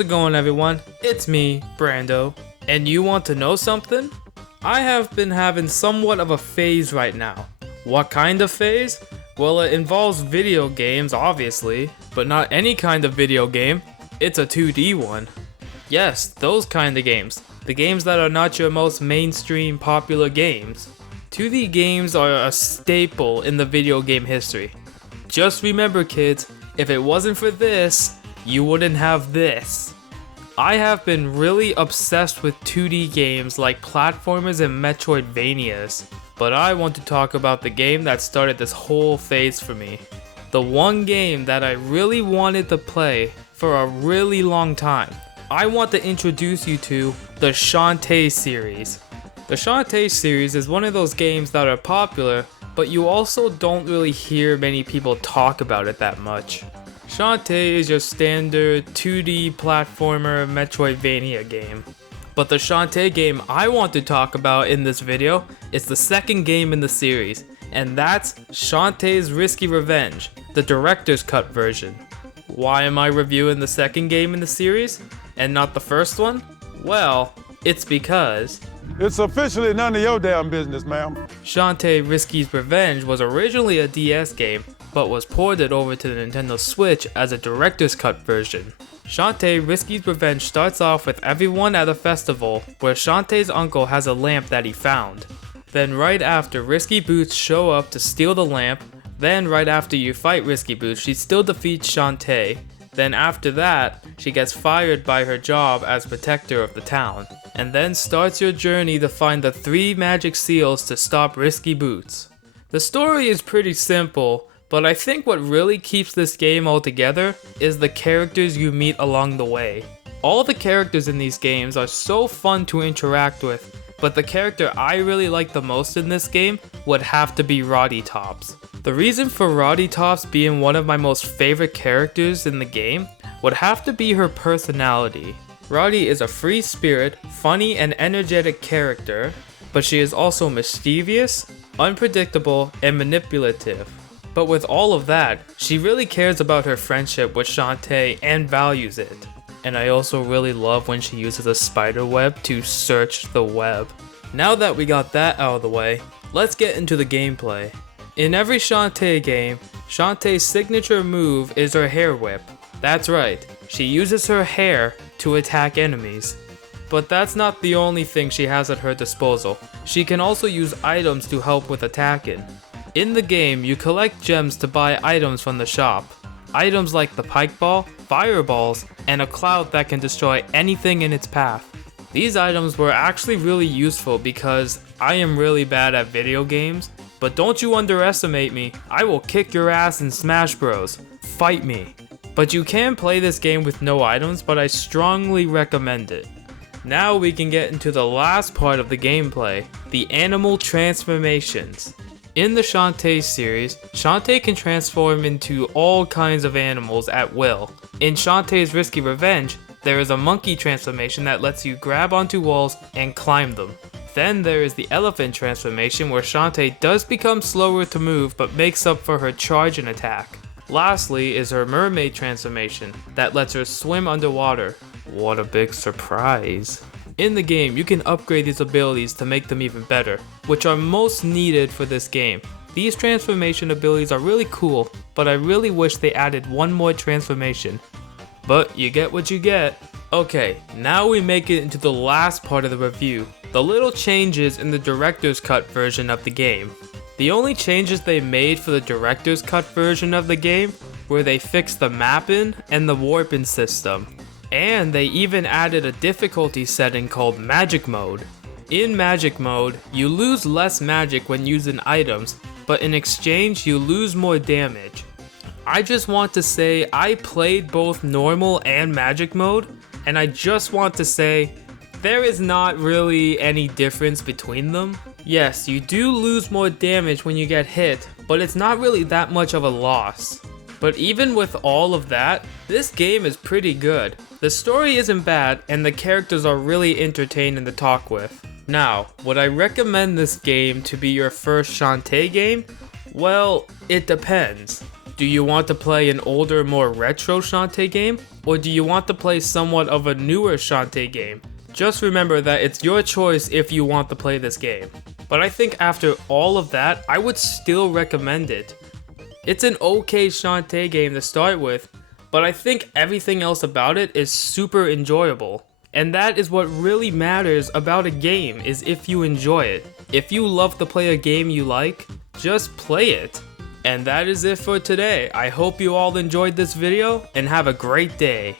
How's it going, everyone? It's me, Brando. And you want to know something? I have been having somewhat of a phase right now. What kind of phase? Well, it involves video games, obviously, but not any kind of video game. It's a 2D one. Yes, those kind of games. The games that are not your most mainstream popular games. 2D games are a staple in the video game history. Just remember, kids, if it wasn't for this, you wouldn't have this. I have been really obsessed with 2D games like platformers and Metroidvanias, but I want to talk about the game that started this whole phase for me. The one game that I really wanted to play for a really long time. I want to introduce you to the Shantae series. The Shantae series is one of those games that are popular, but you also don't really hear many people talk about it that much. Shantae is your standard 2D platformer Metroidvania game. But the Shantae game I want to talk about in this video is the second game in the series, and that's Shantae's Risky Revenge, the director's cut version. Why am I reviewing the second game in the series, and not the first one? Well, it's because it's officially none of your damn business, ma'am. Shantae Risky's Revenge was originally a DS game, but was ported over to the Nintendo Switch as a director's cut version. Shantae Risky's Revenge starts off with everyone at a festival where Shantae's uncle has a lamp that he found. Then right after, Risky Boots show up to steal the lamp. Then right after you fight Risky Boots, she still defeats Shantae. Then after that, she gets fired by her job as protector of the town. And then starts your journey to find the 3 magic seals to stop Risky Boots. The story is pretty simple, but I think what really keeps this game all together is the characters you meet along the way. All the characters in these games are so fun to interact with, but the character I really like the most in this game would have to be Roddy Tops. The reason for Roddy Tops being one of my most favorite characters in the game would have to be her personality. Roddy is a free spirit, funny and energetic character, but she is also mischievous, unpredictable, and manipulative. But with all of that, she really cares about her friendship with Shantae and values it. And I also really love when she uses a spider web to search the web. Now that we got that out of the way, let's get into the gameplay. In every Shantae game, Shantae's signature move is her hair whip. That's right, she uses her hair to attack enemies. But that's not the only thing she has at her disposal. She can also use items to help with attacking. In the game, you collect gems to buy items from the shop. Items like the pike ball, fireballs, and a cloud that can destroy anything in its path. These items were actually really useful because I am really bad at video games, but don't you underestimate me. I will kick your ass in Smash Bros. Fight me. But you can play this game with no items, but I strongly recommend it. Now we can get into the last part of the gameplay, the animal transformations. In the Shantae series, Shantae can transform into all kinds of animals at will. In Shantae's Risky Revenge, there is a monkey transformation that lets you grab onto walls and climb them. Then there is the elephant transformation where Shantae does become slower to move but makes up for her charge and attack. Lastly is her mermaid transformation that lets her swim underwater. What a big surprise. In the game, you can upgrade these abilities to make them even better, which are most needed for this game. These transformation abilities are really cool, but I really wish they added one more transformation. But you get what you get. Okay, now we make it into the last part of the review, the little changes in the director's cut version of the game. The only changes they made for the director's cut version of the game were they fixed the mapping and the warping system. And they even added a difficulty setting called Magic Mode. In Magic Mode, you lose less magic when using items, but in exchange you lose more damage. I just want to say I played both normal and Magic Mode, and I just want to say there is not really any difference between them. Yes, you do lose more damage when you get hit, but it's not really that much of a loss. But even with all of that, this game is pretty good. The story isn't bad, and the characters are really entertaining to talk with. Now, would I recommend this game to be your first Shantae game? Well, it depends. Do you want to play an older, more retro Shantae game? Or do you want to play somewhat of a newer Shantae game? Just remember that it's your choice if you want to play this game. But I think after all of that, I would still recommend it. It's an okay Shantae game to start with, but I think everything else about it is super enjoyable. And that is what really matters about a game, is if you enjoy it. If you love to play a game you like, just play it. And that is it for today. I hope you all enjoyed this video and have a great day.